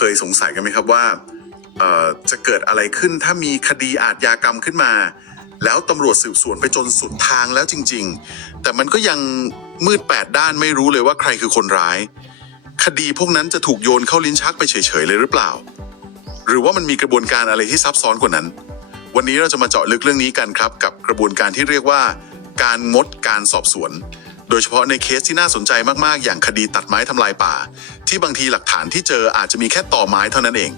เคยสงสัยกันไหมครับว่าจะเกิดอะไรขึ้นถ้ามีคดีอาทยากรรมขึ้นมา แล้วตำรวจสืบสวนไปจนสุดทางแล้วจริง ๆ แต่มันก็ยังมืดแปดด้านไม่รู้เลยว่าใครคือคนร้าย คดีพวกนั้นจะถูกโยนเข้าลิ้นชักไปเฉยๆเลยหรือเปล่า หรือว่ามันมีกระบวนการอะไรที่ซับซ้อนกว่านั้น วันนี้เราจะมาเจาะลึกเรื่องนี้กันครับ กับกระบวนการที่เรียกว่า การงดการสอบสวน โดยเฉพาะในเคสที่น่าสนใจมากๆ อย่างคดีตัดไม้ทำลายป่า ที่บางทีหลักฐานที่เจออาจจะมีแค่ต่อไม้เท่านั้นเอง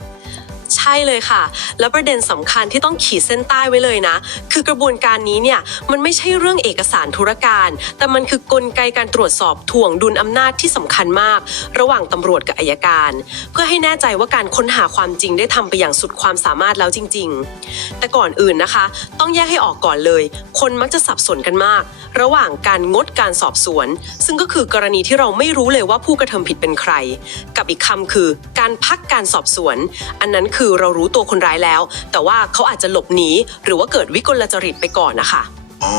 ใช่เลยค่ะ แล้วประเด็นสำคัญที่ต้องขีดเส้นใต้ไว้เลยนะ คือกระบวนการนี้เนี่ยมันไม่ใช่เรื่องเอกสารธุรการ แต่มันคือกลไกการตรวจสอบถ่วงดุลอำนาจที่สำคัญมาก ระหว่างตำรวจกับอายการ เพื่อให้แน่ใจว่าการค้นหาความจริงได้ทำไปอย่างสุดความสามารถแล้วจริง ๆ แต่ก่อนอื่นนะคะ ต้องแยกให้ออกก่อนเลย คนมักจะสับสนกันมาก ระหว่างการงดการสอบสวน ซึ่งก็คือกรณีที่เราไม่รู้เลยว่าผู้กระทำผิดเป็นใคร กับอีกคำคือ การพักการสอบสวน อันนั้นคือือเรารู้ตัวคนร้ายแล้ว แต่ว่าเขาอาจจะหลบหนีหรือว่าเกิดวิกลจริตไปก่อนนะคะ อ๋อ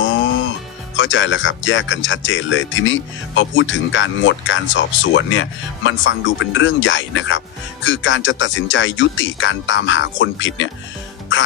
เข้าใจแล้วครับ แยกกันชัดเจนเลย ทีนี้พอพูดถึงการงดการสอบสวนเนี่ย มันฟังดูเป็นเรื่องใหญ่นะครับ คือการจะตัดสินใจยุติการตามหาคนผิดเนี่ย ใคร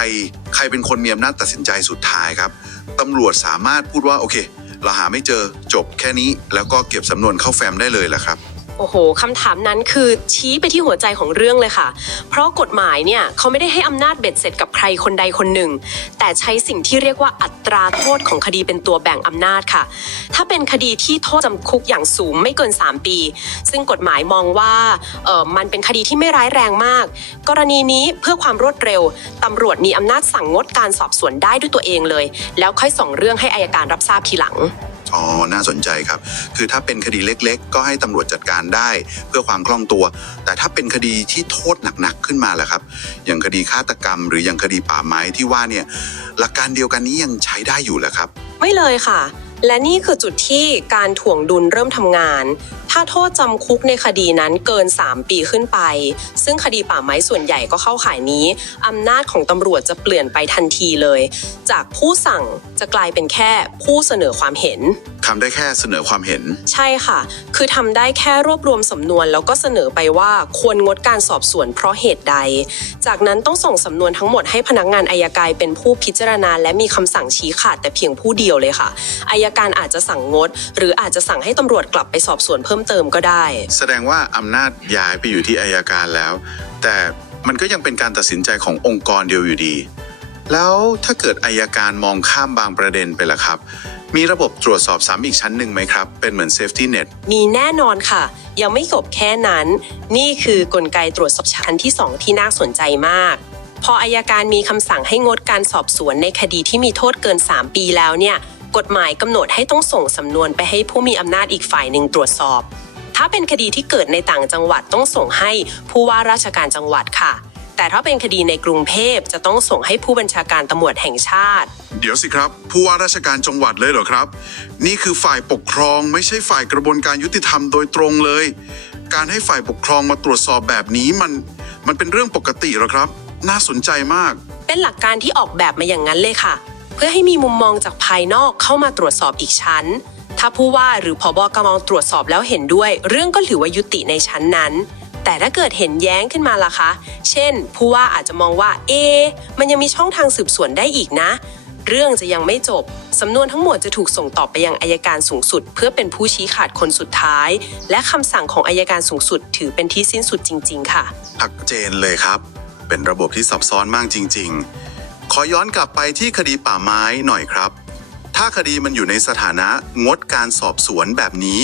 ใครเป็นคนมีอำนาจตัดสินใจสุดท้ายครับ ตำรวจสามารถพูดว่าโอเค เราหาไม่เจอจบแค่นี้ แล้วก็เก็บสำนวนเข้าแฟ้มได้เลยล่ะครับ โอ้โหคำถามนั้นคือชี้ไปที่หัวใจของเรื่องเลยค่ะ เพราะกฎหมายเนี่ยเขาไม่ได้ให้อำนาจเบ็ดเสร็จกับใครคนใดคนหนึ่ง แต่ใช้สิ่งที่เรียกว่าอัตราโทษของคดีเป็นตัวแบ่งอำนาจค่ะ ถ้าเป็นคดีที่โทษจำคุกอย่างสูงไม่เกิน 3 ปี ซึ่งกฎหมายมองว่าเออมันเป็นคดีที่ไม่ร้ายแรงมาก กรณีนี้เพื่อความรวดเร็วตำรวจมีอำนาจสั่งงดการสอบสวนได้ด้วยตัวเองเลย แล้วค่อยส่งเรื่องให้อายการรับทราบทีหลัง อ๋อ น่าสนใจครับ คือถ้าเป็นคดีเล็ก ๆ ก็ให้ตำรวจจัดการได้เพื่อความคล่องตัว แต่ถ้าเป็นคดีที่โทษหนักๆขึ้นมาล่ะครับ อย่างคดีฆาตกรรม หรืออย่างคดีป่าไม้ที่ว่าเนี่ยหลักการเดียวกันนี้ยังใช้ได้อยู่เหรอครับ ไม่เลยค่ะ และนี่คือจุดที่การถ่วงดุลเริ่มทำงาน ถ้าโทษจำคุกในคดีนั้นเกิน 3 ปีขึ้นไป ซึ่งคดีป่าไม้ส่วนใหญ่ก็เข้าข่ายนี้อำนาจของตำรวจจะเปลี่ยนไปทันทีเลย จากผู้สั่งจะกลายเป็นแค่ผู้เสนอความเห็น ทำได้แค่เสนอความเห็น ใช่ค่ะ คือทำได้แค่รวบรวมสำนวน แล้วก็เสนอไปว่าควรงดการสอบสวนเพราะเหตุใด จากนั้นต้องส่งสำนวนทั้งหมดให้พนักงานอายการเป็นผู้พิจารณา และมีคำสั่งชี้ขาดแต่เพียงผู้เดียวเลยค่ะอายการอาจจะสั่งงด หรืออาจจะสั่งให้ตำรวจกลับไปสอบสวนเพิ่มเติมก็ได้ แสดงว่าอำนาจย้ายไปอยู่ที่อายการแล้ว แต่มันก็ยังเป็นการตัดสินใจขององค์กรเดียวอยู่ดี แล้วถ้าเกิดอายการมองข้ามบางประเด็นไปล่ะครับ มีระบบตรวจสอบซ้ำอีกชั้นหนึ่งไหมครับ เป็นเหมือน safety net มีแน่นอนค่ะ ยังไม่จบแค่นั้น นี่คือกลไกตรวจสอบชั้นที่ 2 ที่น่าสนใจมาก พออายการมีคำสั่งให้งดการสอบสวนในคดีที่มีโทษเกิน 3 ปีแล้วเนี่ย กฎหมายกำหนดให้ต้องส่งสำนวนไปให้ผู้มีอำนาจอีกฝ่ายหนึ่งตรวจสอบ ถ้าเป็นคดีที่เกิดในต่างจังหวัดต้องส่งให้ผู้ว่าราชการจังหวัดค่ะ แต่ถ้าเป็นคดีในกรุงเทพจะต้องส่งให้ผู้บัญชาการตำรวจแห่งชาติ เดี๋ยวสิครับผู้ว่าราชการจังหวัดเลยเหรอครับ นี่คือฝ่ายปกครองไม่ใช่ฝ่ายกระบวนการยุติธรรมโดยตรงเลย การให้ฝ่ายปกครองมาตรวจสอบแบบนี้มัน มันเป็นเรื่องปกติเหรอครับ น่าสนใจมาก เป็นหลักการที่ออกแบบมาอย่างนั้นเลยค่ะ เพื่อให้มีมุมมองจากภายนอกเข้ามาตรวจสอบอีกชั้น ถ้าผู้ว่าหรือพบกมตรวจสอบแล้วเห็นด้วย เรื่องก็ถือว่ายุติในชั้นนั้น แต่ถ้าเกิดเห็นแย้งขึ้นมาล่ะคะ เช่น ผู้ว่าอาจจะมองว่า เอ มันยังมีช่องทางสืบสวนได้อีกนะ เรื่องจะยังไม่จบ สำนวนทั้งหมดจะถูกส่งต่อไปยังอายการสูงสุด เพื่อเป็นผู้ชี้ขาดคนสุดท้าย และคำสั่งของอายการสูงสุด ถือเป็นที่สิ้นสุดจริง ๆ ค่ะ ชัดเจนเลยครับ เป็นระบบที่ซับซ้อนมากจริง ๆ ขอย้อนกลับไปที่คดีป่าไม้หน่อยครับ ถ้าคดีมันอยู่ในสถานะงดการสอบสวนแบบนี้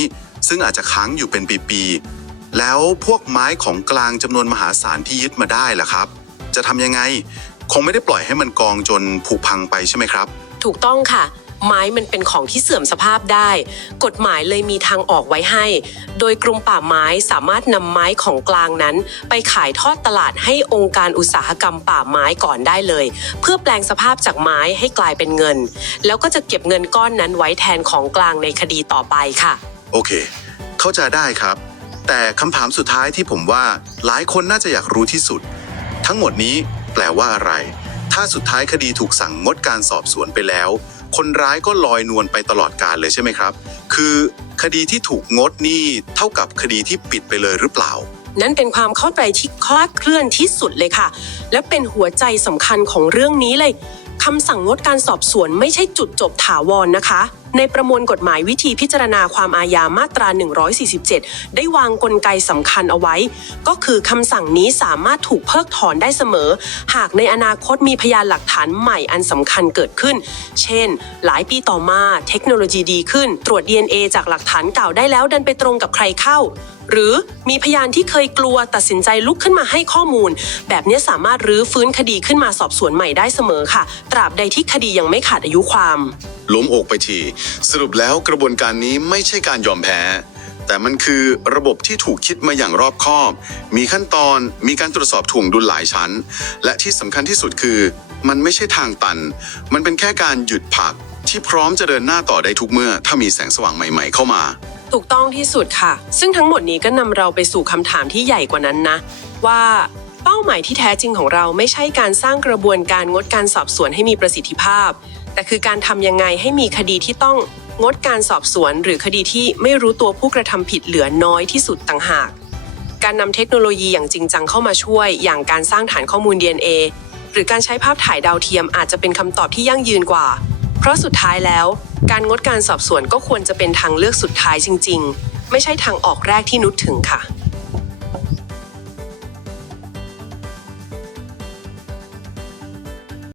ซึ่งอาจจะค้างอยู่เป็นปีๆ แล้วพวกไม้ของกลางจำนวนมหาศาลที่ยึดมาได้ล่ะครับ จะทำยังไง คงไม่ได้ปล่อยให้มันกองจนผุพังไปใช่ไหมครับ ถูกต้องค่ะ ไม้มันเป็นของที่เสื่อมสภาพได้ กฎหมายเลยมีทางออกไว้ให้ โดยกรมป่าไม้สามารถนำไม้ของกลางนั้น ไปขายทอดตลาดให้องค์การอุตสาหกรรมป่าไม้ก่อนได้เลย เพื่อแปลงสภาพจากไม้ให้กลายเป็นเงิน แล้วก็จะเก็บเงินก้อนนั้นไว้แทนของกลางในคดีต่อไปค่ะ โอเค เข้าใจได้ครับ แต่คำถามสุดท้ายที่ผมว่าหลายคนน่าจะอยากรู้ที่สุด ทั้งหมดนี้แปลว่าอะไร ถ้าสุดท้ายคดีถูกสั่งงดการสอบสวนไปแล้ว คนร้ายก็ลอยนวลไปตลอดกาลเลยใช่ไหมครับ คือคดีที่ถูกงดนี่เท่ากับคดีที่ปิดไปเลยหรือเปล่า นั่นเป็นความเข้าใจที่คลาดเคลื่อนที่สุดเลยค่ะ และเป็นหัวใจสำคัญของเรื่องนี้เลยคำสั่งงดการสอบสวนไม่ใช่จุดจบถาวรนะคะ ในประมวลกฎหมายวิธีพิจารณาความอาญามาตรา 147 ได้วางกลไกสำคัญเอาไว้ ก็คือคำสั่งนี้สามารถถูกเพิกถอนได้เสมอ หากในอนาคตมีพยานหลักฐานใหม่อันสำคัญเกิดขึ้น เช่น หลายปีต่อมาเทคโนโลยีดีขึ้น ตรวจ DNA จากหลักฐานเก่าได้แล้วดันไปตรงกับใครเข้า หรือมีพยานที่เคยกลัวตัดสินใจลุกขึ้นมาให้ข้อมูล แบบนี้สามารถรื้อฟื้นคดีขึ้นมาสอบสวนใหม่ได้เสมอค่ะ ตราบใดที่คดียังไม่ขาดอายุความล้มอกไปที สรุปแล้วกระบวนการนี้ไม่ใช่การยอมแพ้ แต่มันคือระบบที่ถูกคิดมาอย่างรอบคอบ มีขั้นตอนมีการตรวจสอบถ่วงดุลหลายชั้น และที่สำคัญที่สุดคือ มันไม่ใช่ทางตัน มันเป็นแค่การหยุดพักที่พร้อมจะเดินหน้าต่อได้ทุกเมื่อ ถ้ามีแสงสว่างใหม่ๆเข้ามา ถูกต้องที่สุดค่ะ ซึ่งทั้งหมดนี้ก็นำเราไปสู่คำถามที่ใหญ่กว่านั้นนะ ว่าเป้าหมายที่แท้จริงของเราไม่ใช่การสร้างกระบวนการงดการสอบสวนให้มีประสิทธิภาพ แต่คือการทำยังไงให้มีคดีที่ต้องงดการสอบสวนหรือคดีที่ไม่รู้ตัวผู้กระทำผิดเหลือน้อยที่สุดต่างหาก การนำเทคโนโลยีอย่างจริงจังเข้ามาช่วย อย่างการสร้างฐานข้อมูล DNA หรือการใช้ภาพถ่ายดาวเทียมอาจจะเป็นคำตอบที่ยั่งยืนกว่า เพราะสุดท้ายแล้ว การงดการสอบสวนก็ควรจะเป็นทางเลือกสุดท้ายจริง ๆ ไม่ใช่ทางออกแรกที่นุชถึงค่ะ